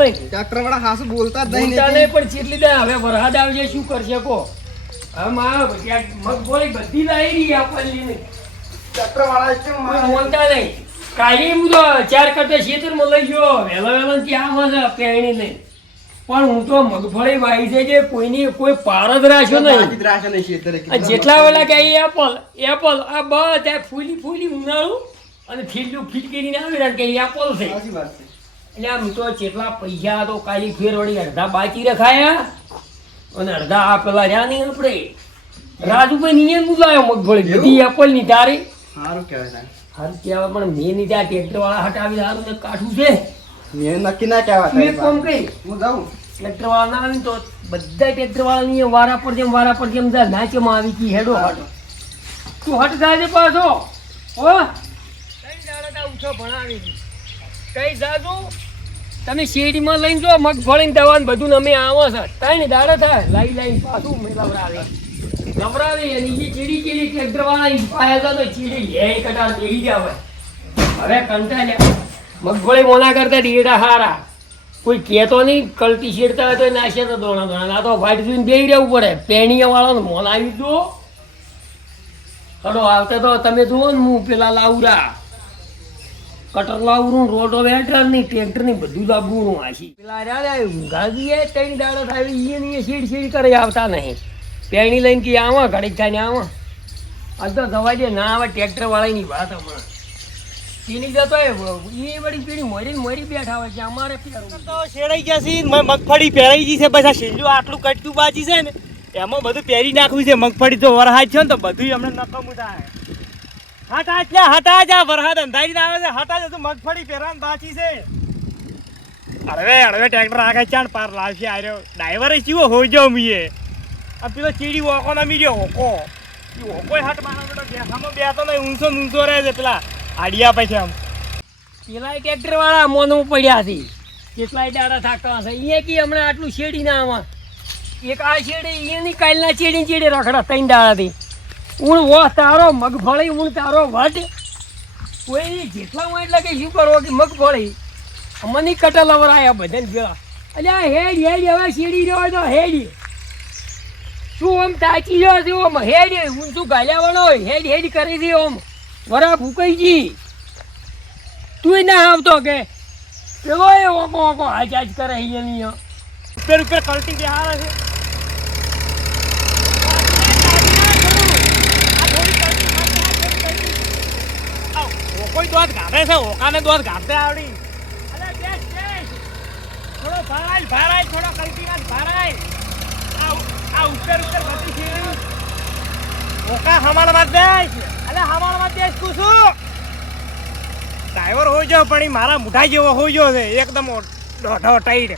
લઈ ટ્રેક્ટર વાળા હાસુ બોલતા જ નહીં પણ ચેટલી દે હવે વરસાદ આવજે શું કરશે કો હવે મારા મગફળી બધી લાવી રહી આપણને નહીં ટ્રેક્ટર વાળા કેમ મોનતા નહીં કાઈ હું તો 4 કટે ખેતરમાં લઈ ગયો વહેલો ત્યાં આવે છે પેણી લઈ પણ હું તો મગફળી વાવી છે જે કોઈની કોઈ પાર જ રાખ્યો નહીં જેટલા વેલા કે એપલ આ બધા ફૂલી ઉનાળું અને ફીટ કરીને આવી રહ્યા કે એપલ છે એટલે આમ તો જેટલા પૈસા તો કાલી ફેર વળી અડધા બાકી રખાયા અને અડધા આ પેલા રહ્યા નહીં આપણે રાજુભાઈ નિયમ બોલાયો મગફળી બધી એપલ ની તારી સારું કહેવાય સારું કહેવાય પણ મેં ની ત્યાં ટ્રેક્ટર વાળા હટાવી સારું ને કાઠું છે મેં નક્કી ના કહેવાય કોમ કઈ હું જાઉં ટ્રેક્ટર વાળા ના આવે તો બધા ટ્રેક્ટર વાળા ની વારા પર જેમ નાચમાં આવી ગઈ હેડો હટ તું હટ જાય પાછો હો કઈ દાડા ઉઠો ભણાવી કઈ જાજો તમે શેરીમાં લઈને જો મગફળી દવા બધું અમે આવો છે ત્રણ દાડા થાય લાઈ પાછું લવરાવે અને એ ચીડી ટ્રેક્ટર વાળા પાયા તો ચીડી લે કટાર બેસી જાવ હવે કંટાળ્યા મગફળી મોના કરતા ડીડા હારા કોઈ કહેતો નહીં કલટી શેડતા હોય તો નાશે તો દોણા આ તો વાઈટ જોઈને બેસી રહેવું પડે પેણીયા વાળાને મોન આવી દો હડો આવતે તો તમે જુઓ ને હું પેલા લાવરા કટર લાવરું રોડો વેટર ની ટ્રેક્ટર ની બધું લાવવું આશી પેલા ગાજી ત્રણ દાડા થાય એ શેડ કરે આવતા નહીં પેણી લઈને કે આવા ઘડીક થાય ને આવા આજ તો દવા દે ના આવે ટ્રેક્ટર વાળાની વાત હમણાં તેની જતો એ વળી પેલી મોરી બેઠા હોય છે અમારે તો શેડાઈ ગયા છે મગફળી પહેરાઈ ગઈ છે બધા છેલ્લું આટલું કટતું બાજી છે ને એમાં બધું પહેરી નાખવું છે મગફળી તો વરસાદ છે ને તો બધું અમને નકામું થાય હટા જા વરસાદ અંધારી આવે છે હટા જા તું મગફળી પહેરવાનું બાકી છે હળવે ટ્રેક્ટર આખે ચાણ પાર લાવશે આર્યો ડ્રાઈવર ચીવો હોય જો મીએ આ પેલો ચીડી ઓકો ના મીડ્યો ઓકો હટ મારો બેટો બેઠામાં બેઠો નહીં ઊંચો રહે છે પેલા આડિયા પછી આમ પેલા ટ્રેક્ટર વાળા મોનું પડ્યા છે કેટલાય દાડા થાકતા હશે અહીંયા કે હમણાં આટલું શેડી ના આવા એક આ શેડી એની કાલના ચેડી રખડા 3 દાડાથી ઊણ વોસ તારો મગફળી ઊણ તારો વટ કોઈ જેટલા હોય એટલે કે શું કરો કે મગફળી અમને કટલ અવરાયા બધાને ભેળા એટલે આ હેડ હવે શેડી રહ્યો તો હેડ શું આમ તાચી રહ્યો છે આમ હેડ ઊંચું ગાલ્યા વાળો હેડ કરી દે આમ વરા ફૂકાઈ જી તું ના આવતો કે પેલો એ ઓકો હાચ કરે અહીંયા ઉપર કલટી બેહારે છે કોઈ દોત ગાધે છે ઓકાને દોત ગાધે આવડી અરે બેસ થોડો ભારાય થોડો કલ્પીમાં ભારાય આ ઉપર ગતિ છે ઓકા હમાળમાં દે અલે હમાળમાં દે તું શું ડ્રાઈવર હોય જો પણ મારા મુઠા જેવો હોય જો છે એકદમ દોઢો ટાઈટ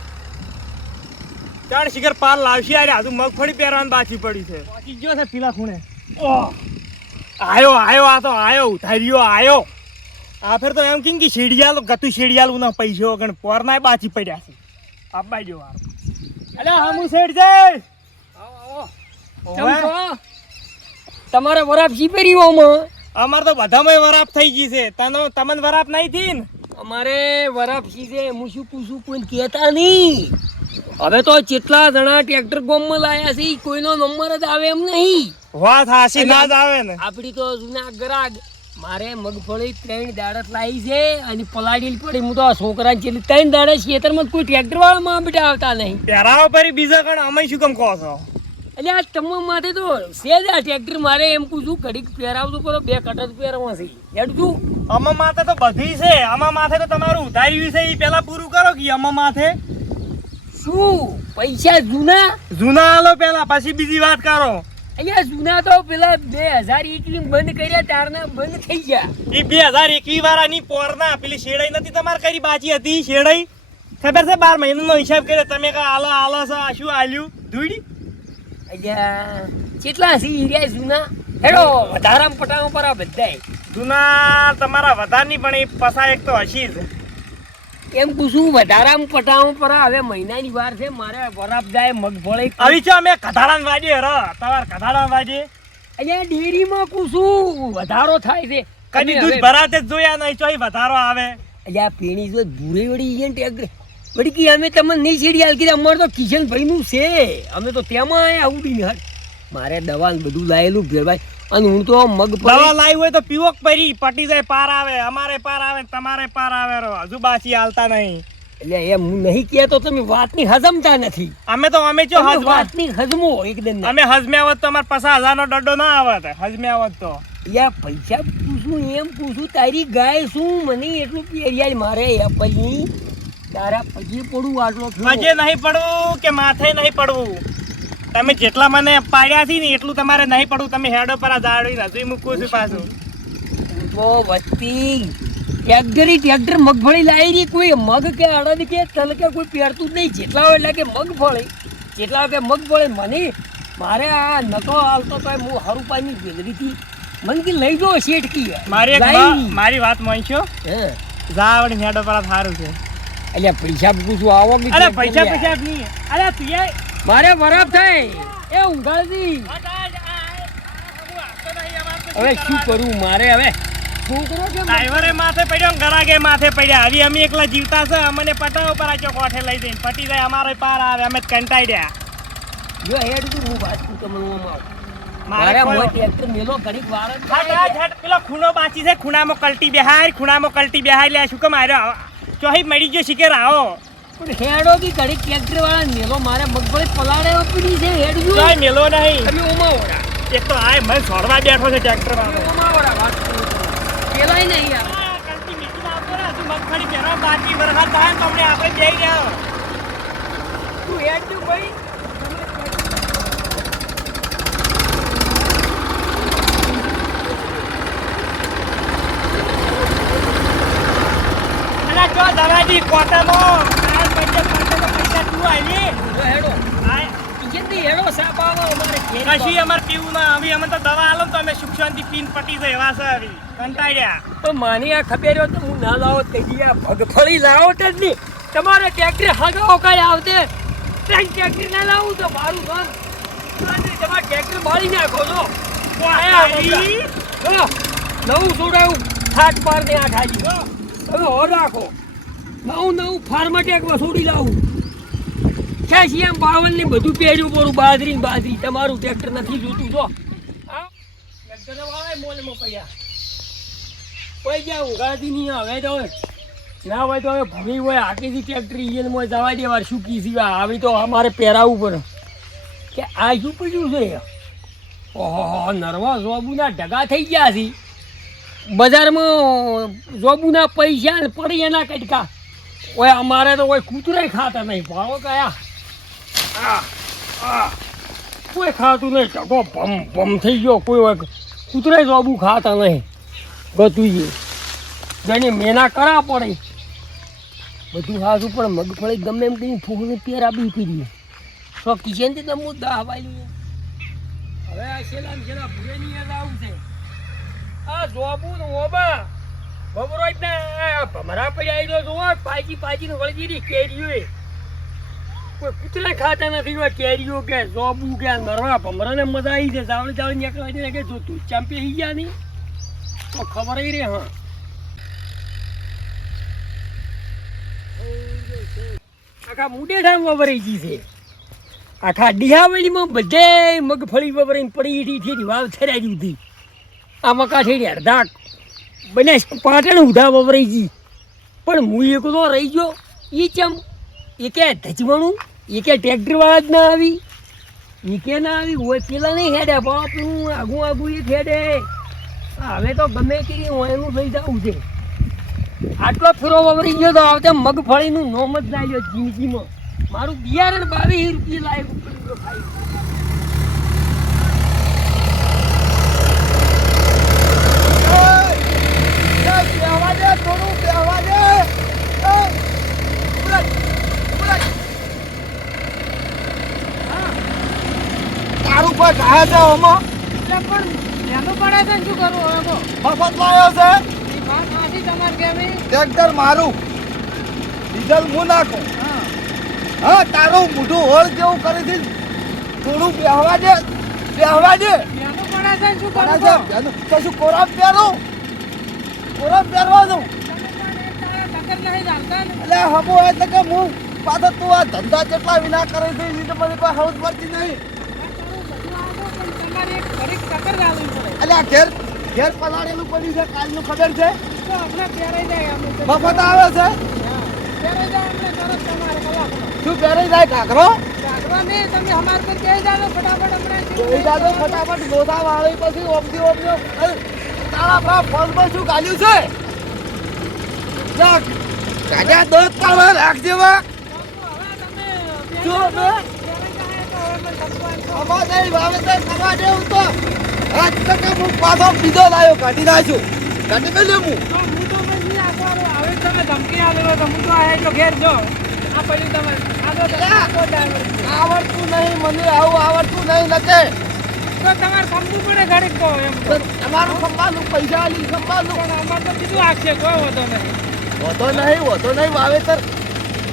ચાર શિખર પાર લાવશી આરે આજુ મગફળી પહેરવાની બાકી પડી છે બાકી ગયો છે પીલા ખૂણે આયો આ તો આયો ઉધાર્યો આયો આ ફેર તો એમ કિંગ કે શેડિયાલ ના પૈસો ગણ પોરના બાકી પડ્યા છે આબાઈ જો વાર અલે હમુ સેડ જઈ આવો તમારે વરાપ જીપેરી ઓમાં અમાર તો બધામાં વરાપ થઈ ગઈ છે તમને વરાપ નહીં થી ને અમારે વરાપ સીધે હું શું પૂછું કોઈ કહેતા નહીં હવે તો જેટલા જણા ટ્રેક્ટર ગોમમાં લાયા છે કોઈનો નંબર જ આવે એમ નહીં વાત હાસી ના જ આવે ને આપડી તો જૂના ગરાગ મારે મગફળી 3 દાડા લાવી છે અને પલાડી પડી હું તો છોકરા છેલ્લી 3 દાડા ખેતરમાં કોઈ ટ્રેક્ટર વાળામાં બેટા આવતા નહીં પહેરાવો પરી બીજા કણ અમે શું કેમ કહો છો એટલે આ તમામ માથે તો સેજ આ ટ્રેક્ટર મારે એમ પૂછું ઘડીક પહેરાવતું કરો 2 કટ જ પહેરવા છે હેડું આમાં માથે તો બધી છે આમાં માથે તો તમારું ઉધાર્યું છે એ પેલા પૂરું કરો કે આમાં માથે શું પૈસા જૂના આલો પેલા પછી બીજી વાત કરો અહીંયા જૂના તો પેલા 2021 બંધ કર્યા તારના બંધ થઈ ગયા એ 2021 વાળાની પોરના પેલી શેડાઈ નથી તમારે કરી બાજી હતી શેડાઈ ખબર છે 12 મહિનાનો હિસાબ કર્યો તમે કા આલા છે આ શું આલ્યું ધૂડી અહીંયા કેટલા છે હીરા જૂના હેડો વધારામ પટાવ પર આ બધાય જૂના તમારા વધારની પણ એ પસા એક તો હશી જ એમ પૂછું વધારામ પટાવ પર હવે મહિનાની વાર છે મારે વરાપ જાય મગફળી આવી છે અમે કધાડાન વાજે તમાર કધાડાન વાજે અહીંયા ડેરીમાં પૂછું વધારો થાય છે કદી દૂધ ભરાતે જ જોયા નહીં ચોઈ વધારો આવે અહીંયા પેણી જો દૂરે વળી ઈયન ટેગ વળી કે અમે તમને નહીં છેડી હાલ કીધું અમારે તો કિશનભાઈનું છે અમે તો તેમાં આયા ઉડીને હાલ મારે દવા ને બધું લાયેલું ભેરભાઈ અને હું તો મગ દવા લાવી હોય તો પીવો પરી પટી જાય પાર આવે અમારે પાર આવે તમારે પાર આવે હજુ બાસી હાલતા નહીં એટલે એમ હું નહીં કહેતો તમે વાતની હજમતા નથી અમે જો તમે હજમા વાતની હજમો એકદમ ના. અમે હજમ્યા હોત તો અમારે 50,000 નો ડડો ના આવત હજમ્યા હોત તો યા પૈસા પૂછું એમ પૂછું તારી ગાય શું મને એટલું પેરિયાલ મારે એપલની તારા પગે પડું આટલો થયો. પજે નહીં પડવું કે માથે નહીં પડવું તમે જેટલા મને પાડ્યા છે ને એટલું તમારે નહીં પડવું તમે હેડો પર આ જાળી હજુ મૂકું છું પાછું તો વસ્તી ટ્રેક્ટર મગફળી લાવી રહી કોઈ મગ કે અડદ કે તલ કે કોઈ પહેરતું જ નહીં જેટલા હોય એટલે કે મગફળી જેટલા હોય કે મગફળી મને મારે આ નતો હાલતો તો હું હરુપાની ગેલરીથી મને કે લઈ દો શેઠ મારી એક લાવી. મારી વાત માનશો હે જાવડી હેડો પર સારું છે એટલે પૈસા પૂછું આવો બી અરે ટ્રેક્ટર પૈસા યાર. નહીં અરે તું એ મારે બરાબર થાય એ ઊંઘાડતી હવે શું કરું મારે હવે છોકરો કે ડ્રાઈવરે માથે પડ્યો ગરાગે માથે પડ્યા હવે અમે એકલા જીવતા છે અમને પટાવો પર આચો કોઠે લઈ જઈને પટી જાય અમારે પાર આવે અમે કંટાળ્યા જો હેડ તું હું વાત કરું તમને હું આવું. મારે મારે કોઈ- મોય ટ્રેક્ટર મેલો ઘડીક વાર જ હા, થાય. ઝટ પેલો ખૂણો બાચી છે ખૂણામાં કલટી બેહાર લે શું કે માર્યો ચોહી મળી ગયો શિકેર આવો પણ હેડો બી ઘડીક ટ્રેક્ટર વાળા મેલો મારે મગફળી પલાળે પડી છે હેડ જો ચોય મેલો નહીં તમે ઉમાવડા એક તો આ મને છોડવા બેઠો છે ટ્રેક્ટર વાળો ઉમાવડા વાત કરું પેલાય નહીં યાર કલટી મીઠી આવતો ને હજુ મગફળી પહેરવા બાકી વરસાદ થાય ને તમને આપણે જઈ રહ્યા તું હેડ જો ભાઈ અને જો દવાજી કોટામાં પૈસા તું આવી જો હેડો આ જલ્દી હેડો સાપ આવો અમારે ઘેર કશી અમારે પીવું ના હવે અમે તો દવા આલો ને તો અમે સુખ શાંતિ પીન પટી જાય એવા છે હવે કંટાળ્યા તો માની આ ખબર હોય તો હું ના લાવો તે દી આ મગફળી લાવો જ નહીં તમારે ટ્રેક્ટર હગાવો કઈ આવતે ટ્રેક્ટર ના લાવું તો મારું ઘર તમારે ટ્રેક્ટર બાળી નાખો છો આવી હા, નવું છોડાવું થાક પાર ને આ ઠાજી હવે હો રાખો નવું ફાર્માટેક વસોડી લાવું કેલ્શિયમ 52 ને બધું પહેર્યું પડું બાજરી તમારું ટ્રેક્ટર નથી જોતું જો હા ટ્રેક્ટર વાળા મોલમાં પૈયા કોઈ જ્યાં ઉગાડી નહીં હવે તો ના હોય તો હવે ભૂલી હોય આખીથી ટ્રેક્ટર ઇન્જનમાં જવા દેવા શું કીધી આવી તો અમારે પહેરાવવું પડે કે આ શું પડ્યું છે ઓહો નરવા જોબુના ઢગા થઈ ગયા છે બજારમાં જોબુના પૈસા ને પડી એના કટકા ઓય અમારે તો કોઈ કૂતરાય ખાતા નહીં ભાવો કયા કોઈ ખાતું નહીં ઢગો ભમ થઈ ગયો કોઈ હોય કૂતરાય જોબુ ખાતા નહીં ગતું જેને મેના કરા પડે બધું સાચું પણ મગફળી ગમે એમ કઈ ફૂગને પેરા બી પીધી તો કિચનથી તો હું દા હવાયું હવે આ છેલ્લા ભૂરેની યાદ આવું છે આ જોબુ ને ઓબા બબરો ને ભમરા પડ્યા તો જોવો પાજી વળગી રહી કેરીઓ કોઈ કૂતરા ખાતા નથી હોય કેરીઓ કે જોબુ કે આ નરવા ભમરાને મજા આવી છે ચાવડી નીકળવા કે જો તું ચાંપી આવી ગયા નહીં તો ખબર રે હા આખા મુડેઠા વવરાઈ ગઈ છે આખા ડિહાવળીમાં બધે મગફળી વવરાઈને પડી થી વાવ થરાઈ હતી આ મકા થઈ અડધા બને પાટણ ઉધા વવરાઈ ગઈ પણ હું એકલો રહી ગયો એ ચમ એ કે ધજવણું એ કે ટ્રેક્ટરવાળા જ ના આવી એ કે ના આવી હોય પેલા નહીં હેડે બાપનું આગું એ હેડે હવે તો ગમે કે હું એનું લઈ જવું છે આટલો ફેરો વવરી ગયો તો આવતે મગફળીનું નોમ જ ના લ્યો જિંદગીમાં મારું બિયારણ 22 રૂપિયા લાયક તારું કોઈ કહે છે ઓમાં પણ એનું પડે છે ને શું કરવું હવે તો? મફત લાયો છે ઈ વાત સાચી તમારી કેવી? ટ્રેક્ટર મારું ડીઝલ હું નાખું હા તારું મોઢું હોળ જેવું કરી છે થોડું બેહવા દે એનું પડે છે ને શું કોના કરવું? છે? તો શું કોરામ પહેરું કોરામ પહેરવા દઉં તમે પણ એક દાડો ટક્કર નહીં ચાલતા ને. એટલે હમો એટલે કે હું પાછો તું આ ધંધા કેટલા વિના કરે છે એની તો મને કોઈ હવસ પડતી નહીં. બધું આવે પણ તમારે એક ઘડીક ટક્કર ચાલવી પડે. એટલે આ ઘેર ઘેર પલાળેલું પડ્યું છે કાલનું ખબર છે તો હમણાં પહેરાઈ જાય અમે તો. મફત આવે છે પહેરાઈ જાય અમને તરત તમારે કલાકમાં. શું પહેરાઈ જાય ઘાઘરો જાગવા નહીં, તમે અમારે પર કહી જાજો ફટાફટ હમણાં. જોઈ જાજો ફટાફટ લોધા વાળી પછી ઓમથી ઓમનો તારા બા ફોનમાં શું ગાલ્યું છે જાક કાજા દોત કાઢવા રાખજે વા શું બે અમાર નહીં વાવેતર કરવા દેવું તો આજ તક હું પાછો બીજો લાયો કાઢી નાખ્યો કાઢી મેલ્યો હું આવડતું નહીં મને આવું આવડતું નહીં લખે તમારું સંભાળનું પૈસા આલી સંભાળનું હોતો નહીં વાવેતર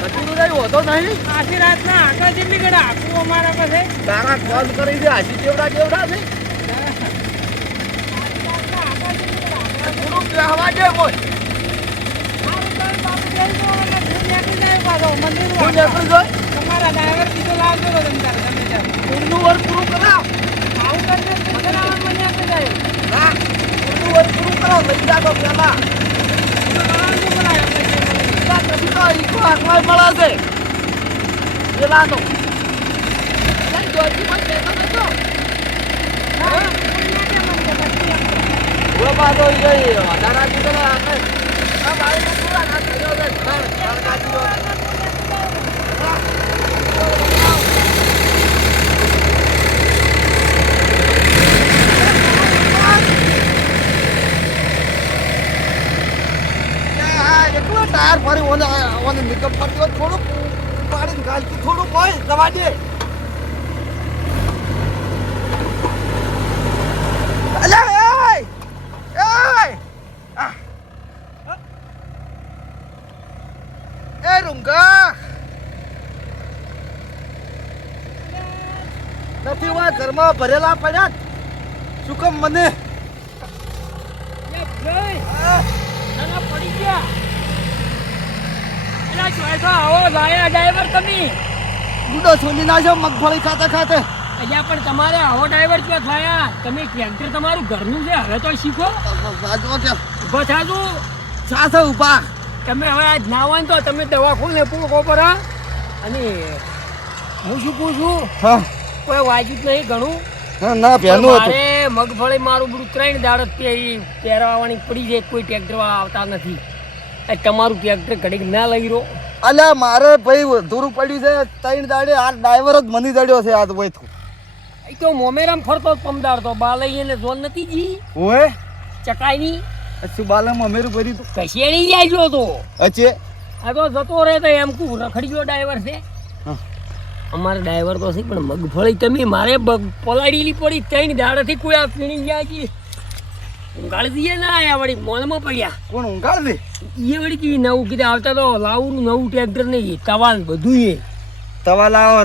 કટીનું નહીં હોતો નહીં તારા કોલ કરી દે હાસી જેવડા જેવડા છે થોડું કહેવા દે કોઈ શું નીકળી જાય તમારા ડ્રાઈવર બીજો લાવજો તો તમે તારે તમે જાઓ. ઊંડનું વર્ગ પૂરું કરાવ આવું કરીને પૈસા લાવવા મને આપી જાય. ના ઊંડનું વર્ગ પૂરું કરાવ લઈ જાતો પેલા લાવજો પણ આ પૈસા મળે. પછી તો ઈકો આખવાય મળે છે પેલા તો બાદો જઈ દાદાજી તો આપણે આ બાઈક પૂરા ના કર્યો છે ટાયર ફરી ઓને નિકમ ફરતી હોય થોડુંક પાડીને ગાલતી થોડુંક હોય દવા દે અલ્યા એ રૂંગા નથી હોય ઘરમાં ભરેલા પડ્યા શું કેમ મને પડી ગયા એલા ચોઈસો આવો લાયા ડ્રાઈવર તમે ગુડો છોડી નાખ્યો મગફળી ખાતે ખાતે અહીંયા પણ તમારે આવો ડ્રાઈવર ક્યાં થયા તમે ટ્રેક્ટર તમારું ઘરનું છે હવે તો શીખો વાજવો કે ઉભા થાજો સાસે ઉભા તમે હવે આજ ના હોય ને તો તમે દવાખાને પૂરો પર અને હું શું પૂછું હા કોઈ વાજ્યું જ નહીં ઘણું ના ભેનું હતું મારે મગફળી મારું બધું 3 દાડત પહેરવાની પડી જાય કોઈ ટ્રેક્ટર વાળા આવતા નથી તમારું ટ્રેક્ટર ઘડીક ના લઈ રહ્યો અલ્યા મારે ભાઈ દૂરું પડ્યું છે 3 દાડે આ ડ્રાઈવર જ મની દડ્યો છે આ તો ભાઈ એ તો મોમેરામ ફરતો પમદાડતો બાલઈ એને જોન નથી જી ઓએ ચકાઈની શું બાલમ અમેરું ભરી તું કશેડી જાય જો તો અચે આ તો જતો રહે તો એમ કુ રખડી ગયો ડ્રાઈવર છે અમારે ડ્રાઈવર તો છે પણ મગફળી તમે મારે પલાડેલી પડી 3 દાડેથી કોઈ આ પીણી ગયા છે ઊંઘાડી દઈએ ના આયા વળી મોલમાં પડ્યા કોણ ઊંઘાડ દે એ વળી કે નવું કીધે આવતા તો લાવું નવું ટ્રેક્ટર નહીં તવાલ બધું એ તવા લાવો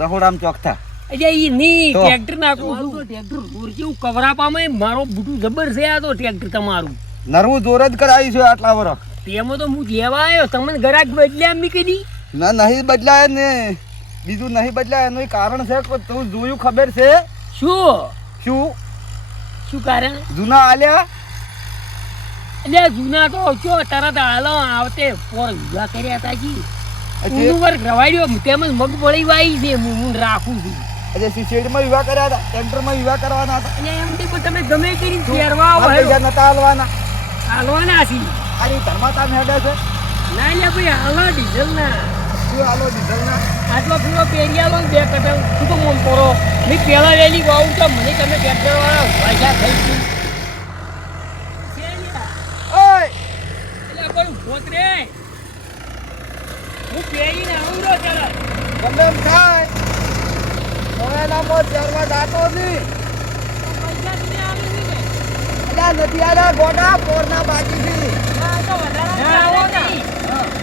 રહોડામ ચોકતા એટલે એ નહીં તો? ટ્રેક્ટર નાખું છું ટ્રેક્ટર દૂર જેવું કવરા પામે મારો બુટું જબર છે આ તો ટ્રેક્ટર તમારું નરવું જોર જ કરાવી છે આટલા વર્ષ તેમાં તો હું લેવા આવ્યો તમને ગરાક બદલ્યા મી કીધી ના નહીં બદલાય ને બીજું નહીં બદલાય એનું કારણ છે કે તું જોયું ખબર છે શું શું શું કારણ જૂના આલ્યા એટલે જૂના તો ચો તરત હાલો આવતે પોર વિવાહ કર્યા હતા જી ઊંધું વર્ગ રવાડ્યો તેમજ મગફળી વાઈ છે હું રાખું છું અજે શેડમાં વિવાહ કર્યા હતા ટ્રેક્ટરમાં વિવાહ કરવાના હતા એટલે એમ નહીં પણ તમે ગમે કરીને ફેરવા આ આવો પૈસા નતા હાલવાના હાલવાના છી આની ધર્માતા હેડે છે ના લે ભાઈ હાલો ડીઝલ ના શું હાલો ડીઝલના આટલો પૂરો પેરિયાલો ને 2 કટલ શું તો મન કરો મેં પેલા વેલી વાવું તો મને તમે ટ્રેક્ટર વાળા ભાષા થઈ ગઈ ઓય એટલે કોઈ ભોત રે હું પેરીને આવું રો ચાલો ગમે એમ થાય મોયાનામાં ત્યારમાં દાતો નહીં પૈસા તમે આવે છે ને અલ્યા નથી આલ્યા ગોડા પોરના બાકી ના તો વધારે આવો નહીં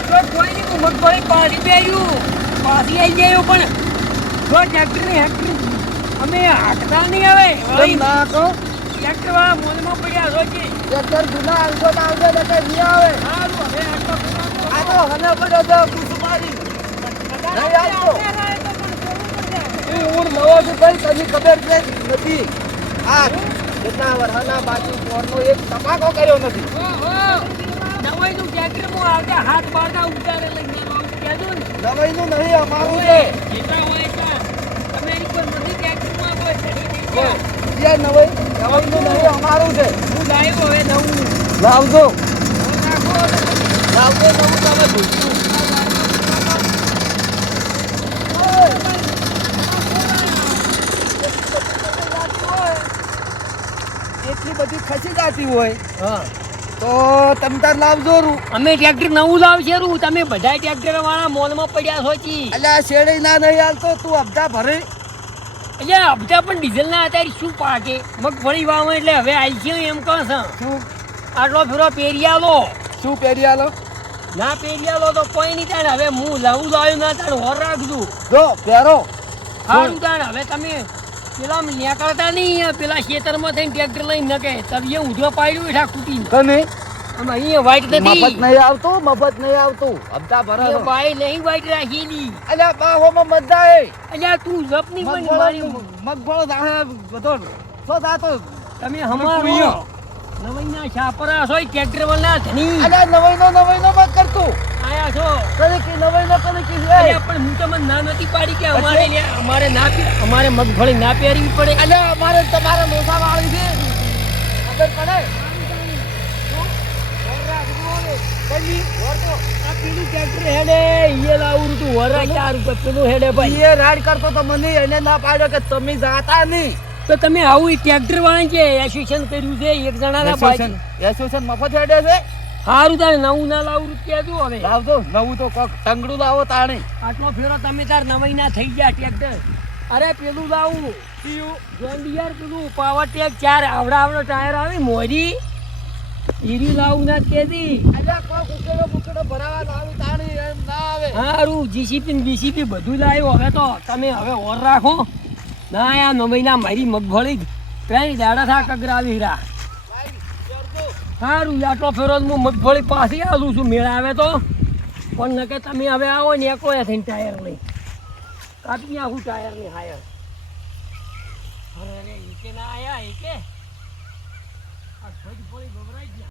તો કોઈ નહીં હું મગફળી પાછી પહેર્યું પાછી આવી ગયો પણ જો ટ્રેક્ટરની હેક્ટર અમે હાંકતા નહીં આવે છે ના તો ટ્રેક્ટર વાળા મોલમાં પડ્યા રોજી ટ્રેક્ટર જૂના આવજો ને આવજો ને કઈ નહીં આવે સારું હવે આ તો હને પડ્યો છે કુસુમારી. નહીં આવતો. એ હું નવો છું ભાઈ, તને ખબર છે નથી. આ કેટલા વર્ષના બાજુ ફોનનો એક ધમાકો કર્યો નથી. નવાઈનું ટ્રેક્ટરમાં આવતા હાથ બાળતા ઉતારે લઈને આવું કહેજો ને. નવાઈનું નહીં, અમારું છે. જેટલા હોય એટલા. તમે એની પર નથી ટ્રેક્ટરમાં કોઈ ચડી નહીં ગયા. જે નવાઈનું નહીં, અમારું છે. હું લાવ્યો હવે નવું. લાવજો. નાખો. લાવજો નવું તમે ભૂલશું. એટલી બધી ખસી જતી હોય હા. તો તમે તાર લાવજો રૂ. અમે ટ્રેક્ટર નવું લાવશે રૂ. તમે બધા ટ્રેક્ટર વાળા મોલમાં પડ્યા છો છી. એટલે આ શેરડી ના નહીં હાલતો, તું હપ્તા ભરે. એટલે હપ્તા પણ ડીઝલ ના અત્યારે શું પાકે મગફળી વાવો એટલે હવે આવી છે એમ કહો છો. શું આટલો ફેરો પેરિયાલો શું પહેરી આલો? ના પેરિયાલો તો કોઈ નહીં તાણ. હવે હું લાવું લાવ્યું ના તાણ હોર રાખજો. જો પહેરો. સારું તાણ. હવે તમે પેલા નીકળતા નહીં પેલા ખેતરમાં થઈને ટ્રેક્ટર લઈને નકે તમે ઊંધો પાડ્યું બેઠા કૂટીને. તમે આમાં અહીંયા વાઈટ મફત નથી. નહીં આવતું, મફત નહીં આવતું. હપ્તા ભરો એ બાઈ નહીં વાઈટ રાખેલી. અલ્યા બાહોમાં મજા એ અલ્યા તું જપ નહીં બની મારી. મગફળો દાહે બધો સો દાતો. તમે હમારો નવઈના છાપરા છો ટ્રેક્ટર વાળા ધની અલ્યા નવાઈનો મત કરતું. આયા છો. કને કે નવાઈનો કને કે અલ્યા પણ હું તમને ના નથી પાડી કે અમારે ના અમારે મગફળી ના પહેરવી પડે. અલ્યા અમારે તમારા લોસા વાળી છે ખબર પડે. આ પેલું ટ્રેક્ટર હેડે ઈએ લાવું તું વરા 4 રૂપિયા પેલું હેડે ભાઈ. એ રાડ કરતો તો મને એને ના પાડ્યો કે તમે જાતા નહીં. તો તમે આવું ટ્રેક્ટર વાળા છે એસોસિએશન કર્યું છે એક જણાના બાજુ. એસોસિએશન મફત હેડે છે. સારું તારે નવું ના લાવું કહેજો હવે. લાવજો નવું તો કોક ટંગડું લાવો તાણે. આટલો ફેરો તમે તાર નવાઈ ના થઈ ગયા ટ્રેક્ટર. અરે પેલું લાવું જોન ડિયર પેલું પાવર ટેક 4 આવડા ટાયર આવે મોરી ઈરી લાવું ના કેદી. અલ્યા કોક ઉકેડો ભરાવા લાવું તાણે એમ ના આવે. હારું જીસીપી ને બીસીપી બધું લાવ્યો. હવે તો તમે હવે ઓર રાખો ના યા નવાઈના મારી મગફળી કઈ દાડા થા કગરાવી રા. સારું આટલો ફેરો હું મગફળી પાછી આવું છું મેળા આવે તો. પણ નકે તમે હવે આવો ને એકો થઈને ટાયર લઈ કાપી નાખું ટાયર ની હાયર. અરે એ કે ના આયા એ કે